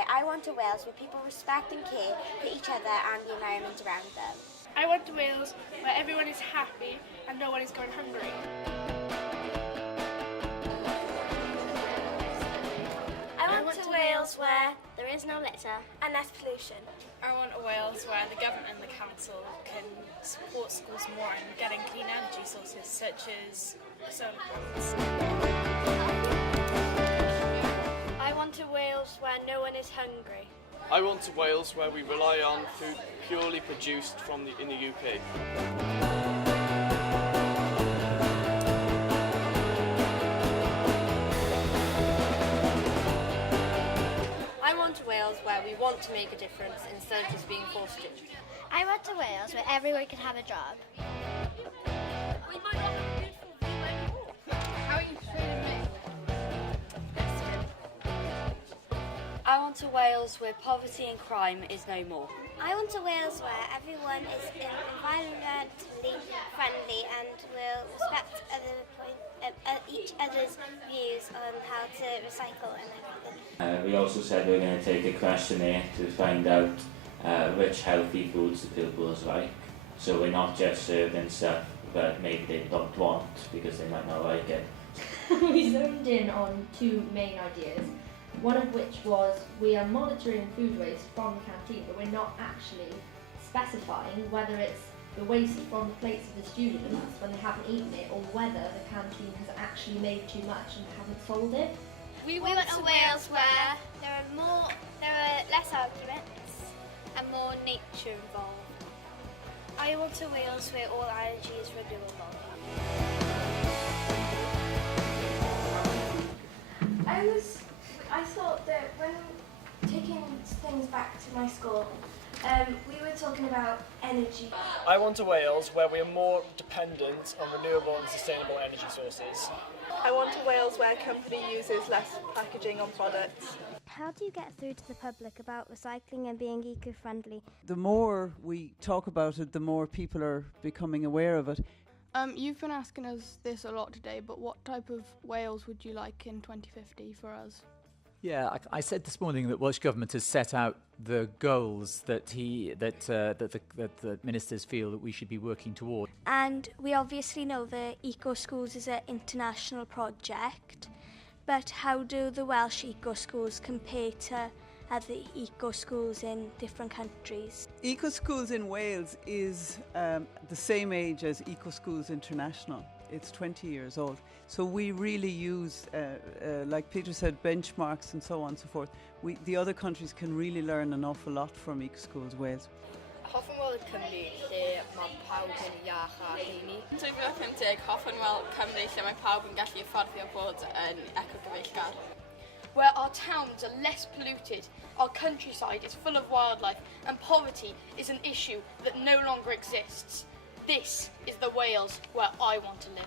why I want a Wales where people respect and care for each other and the environment around them. I want a Wales where everyone is happy and no one is going hungry. I want a Wales where there is no litter and less pollution. I want a Wales where the government and the council can support schools more in getting clean energy sources such as solar panels. I want a Wales where no one is hungry. I want a Wales where we rely on food purely produced in the UK. I want a Wales where we want to make a difference instead of just being forced to. I want a Wales where everyone can have a job. We might not have a beautiful view anymore. How are you training me? I want a Wales where poverty and crime is no more. I want a Wales where everyone is environmentally friendly and will respect each other's views on how to recycle and everything. We also said we're going to take a questionnaire to find out which healthy foods the pupils like. So we're not just serving stuff that maybe they don't want because they might not like it. We zoned in on two main ideas. One of which was we are monitoring food waste from the canteen, but we're not actually specifying whether it's the waste from the plates of the students when they haven't eaten it, or whether the canteen has actually made too much and haven't sold it. We want a Wales where there are less arguments and more nature involved. I want a Wales where all energy is renewable. I thought that when taking things back to my school, we were talking about energy. I want a Wales where we are more dependent on renewable and sustainable energy sources. I want a Wales where a company uses less packaging on products. How do you get through to the public about recycling and being eco-friendly? The more we talk about it, the more people are becoming aware of it. You've been asking us this a lot today, but what type of Wales would you like in 2050 for us? Yeah, I said this morning that Welsh Government has set out the goals that the ministers feel that we should be working toward. And we obviously know that Eco Schools is an international project, but how do the Welsh Eco Schools compare to other Eco Schools in different countries? Eco Schools in Wales is the same age as Eco Schools International. It's 20 years old. So we really use, like Peter said, benchmarks and so on and so forth. The other countries can really learn an awful lot from Eco Schools Wales. Hoffwn weld Cymru lle mae pawb yn iach a heini. Dwi'n gwybod 50, hoffwn weld Cymru lle mae pawb yn gallu fforddio bod yn eco-gyfeillgar. Where our towns are less polluted, our countryside is full of wildlife, and poverty is an issue that no longer exists. This is the Wales where I want to live.